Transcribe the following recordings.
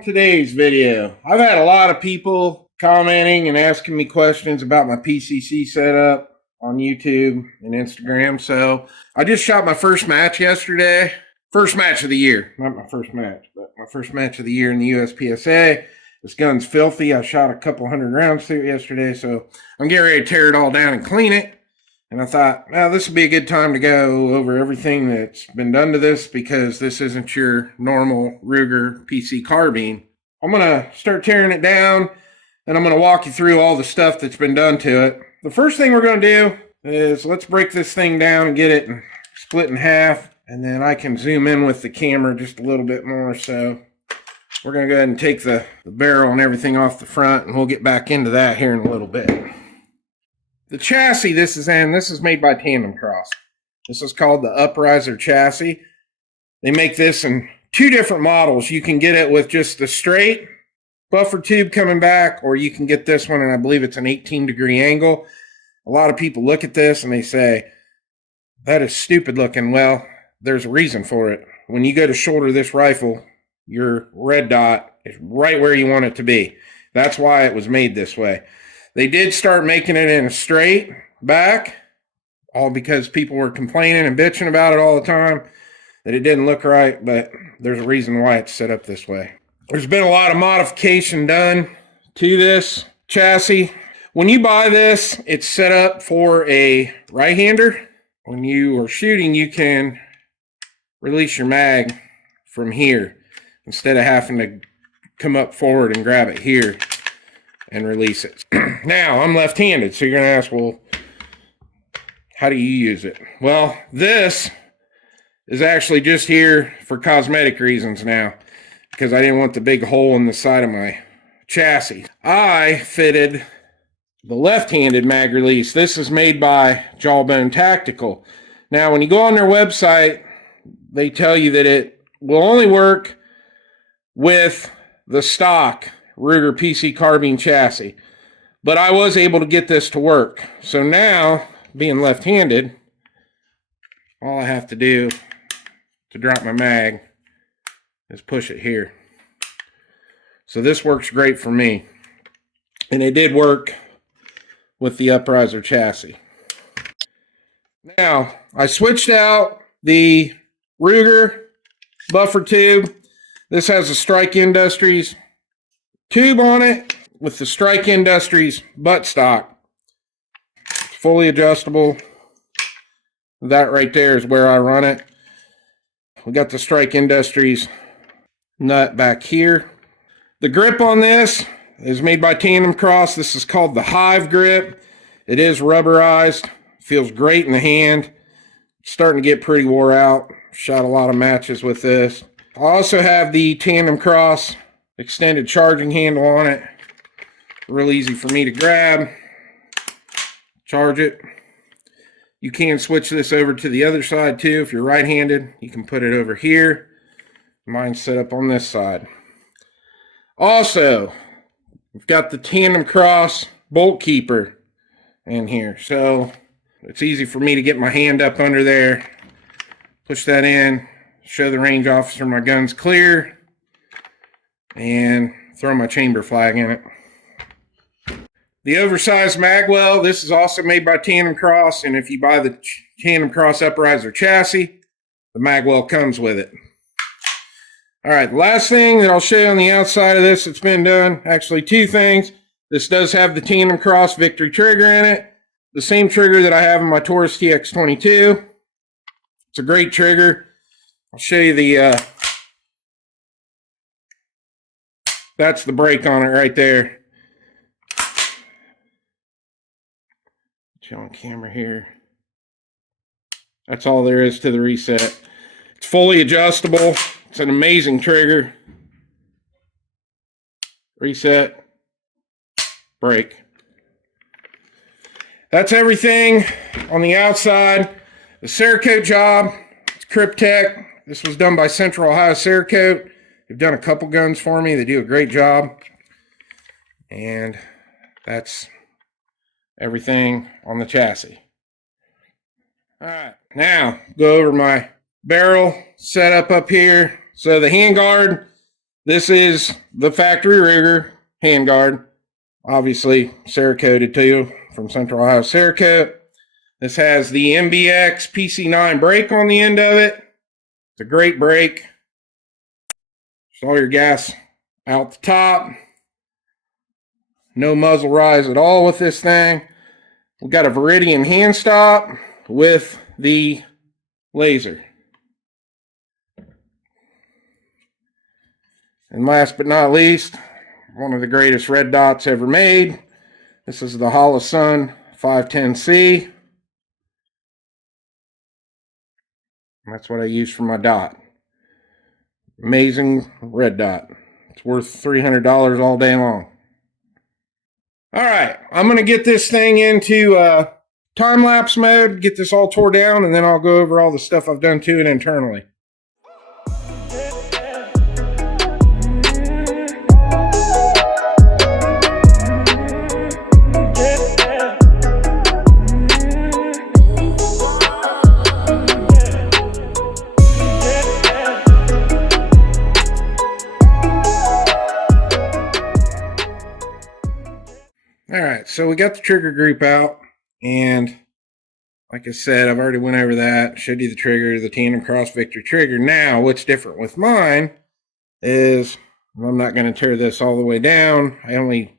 On today's video, I've had a lot of people commenting and asking me questions about my PCC setup on YouTube and Instagram. So I just shot my first match yesterday. First match of the year. Not my first match, but my first match of the year in the USPSA. This gun's filthy. I shot a couple hundred rounds through it yesterday, so I'm getting ready to tear it all down and clean it. And I thought, well, this would be a good time to go over everything that's been done to this, because this isn't your normal Ruger PC carbine. I'm going to start tearing it down, and I'm going to walk you through all the stuff that's been done to it. The first thing we're going to do is let's break this thing down and get it split in half, and then I can zoom in with the camera just a little bit more. So we're going to go ahead and take the barrel and everything off the front, and we'll get back into that here in a little bit. The chassis this is made by Tandem. This is called the Upriser chassis. They make this in two different models. You can get it with just the straight buffer tube coming back, or you can get this one, and I believe it's an 18-degree angle. A lot of people look at this and they say, that is stupid looking. Well, there's a reason for it. When you go to shoulder this rifle, your red dot is right where you want it to be. That's why it was made this way. They did start making it in a straight back, all because people were complaining and bitching about it all the time, that it didn't look right, but there's a reason why it's set up this way. There's been a lot of modification done to this chassis. When you buy this, it's set up for a right-hander. When you are shooting, you can release your mag from here instead of having to come up forward and grab it here and release it. Now, I'm left-handed, so you're going to ask, well, how do you use it? Well, this is actually just here for cosmetic reasons now, because I didn't want the big hole in the side of my chassis. I fitted the left-handed mag release. This is made by Jawbone Tactical. Now, when you go on their website, they tell you that it will only work with the stock Ruger PC carbine chassis, but I was able to get this to work. So now, being left-handed, all I have to do to drop my mag is push it here. So this works great for me, and it did work with the Upriser chassis. Now, I switched out the Ruger buffer tube. This has a Strike Industries tube on it with the Strike Industries buttstock. It's fully adjustable. That right there is where I run it. We got the Strike Industries nut back here. The grip on this is made by Tandem. This is called the Hive grip. It is rubberized. Feels great in the hand. It's starting to get pretty wore out. Shot a lot of matches with this. I also have the Tandem extended charging handle on it. Real easy for me to grab, charge it. You can switch this over to the other side too. If you're right-handed, you can put it over here. Mine's set up on this side. Also, we've got the Tandem bolt keeper in here, so it's easy for me to get my hand up under there, push that in, show the range officer my gun's clear, and throw my chamber flag in it. The oversized Magwell, this is also made by Tandem, and if you buy the Tandem Upriser chassis, the Magwell comes with it. All right, the last thing that I'll show you on the outside of this that's been done, actually two things. This does have the Tandem Victory trigger in it, the same trigger that I have in my Taurus TX22. It's a great trigger. I'll show you the that's the brake on it right there. Show on camera here. That's all there is to the reset. It's fully adjustable. It's an amazing trigger. Reset. Brake. That's everything on the outside. The Cerakote job, it's Cryptek. This was done by Central Ohio Cerakote. They've done a couple guns for me. They do a great job. And that's everything on the chassis. All right, now go over my barrel setup up here. So the handguard This is the factory Ruger handguard, obviously Cerakoted too, from Central Ohio Cerakote. This has the MBX PC9 brake on the end of it. It's a great brake. Just all your gas out the top. No muzzle rise at all with this thing. We've got a Viridian hand stop with the laser. And last but not least, one of the greatest red dots ever made. This is the Holosun 510C. That's what I use for my dot. Amazing red dot. It's worth $300 all day long. All right, I'm going to get this thing into time-lapse mode, get this all tore down, and then I'll go over all the stuff I've done to it internally. All right, so we got the trigger group out, and like I said, I've already went over that, showed you the trigger, the Tandem Cross Victory trigger. Now, what's different with mine is I'm not going to tear this all the way down. I only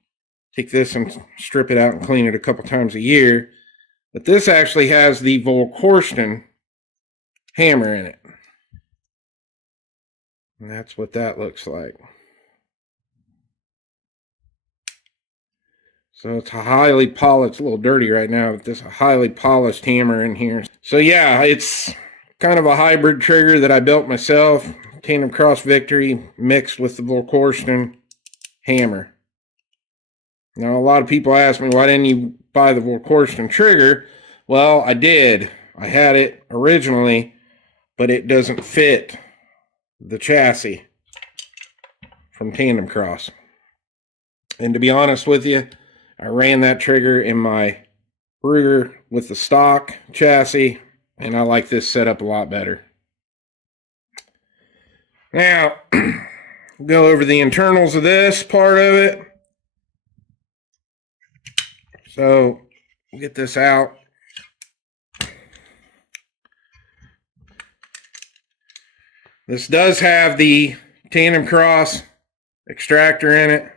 take this and strip it out and clean it a couple times a year. But this actually has the Volkorsten hammer in it. And that's what that looks like. So it's a highly polished, it's a little dirty right now, but there's a highly polished hammer in here. So yeah, it's kind of a hybrid trigger that I built myself. Tandem Cross Victory mixed with the Volkorsten hammer. Now a lot of people ask me, why didn't you buy the Volkorsten trigger? Well, I did. I had it originally, but it doesn't fit the chassis from Tandem Cross. And to be honest with you, I ran that trigger in my Ruger with the stock chassis, and I like this setup a lot better. Now, we'll go over the internals of this part of it. So, we'll get this out. This does have the Tandem Cross extractor in it.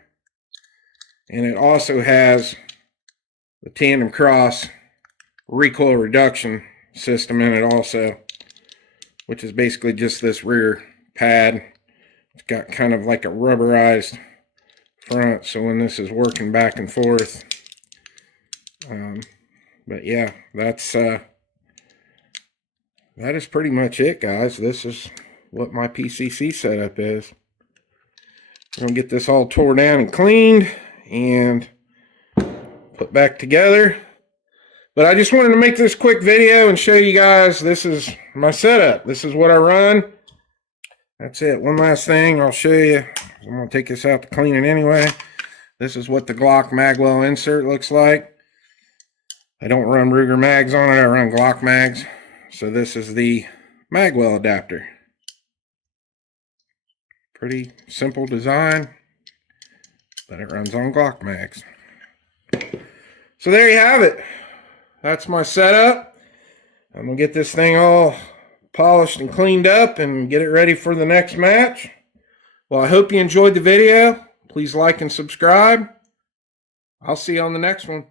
And it also has the Tandem Cross recoil reduction system in it also, which is basically just this rear pad. It's got kind of like a rubberized front, so when this is working back and forth. But yeah, that is pretty much it, guys. This is what my PCC setup is. I'm going to get this all tore down and cleaned and put back together. But I just wanted to make this quick video and show you guys this is my setup. This is what I run. That's it. One last thing I'll show you. I'm going to take this out to clean it anyway. This is what the Glock Magwell insert looks like. I don't run Ruger mags on it. I run Glock mags. So this is the Magwell adapter. Pretty simple design, but it runs on Glock mags. So there you have it. That's my setup. I'm going to get this thing all polished and cleaned up and get it ready for the next match. Well, I hope you enjoyed the video. Please like and subscribe. I'll see you on the next one.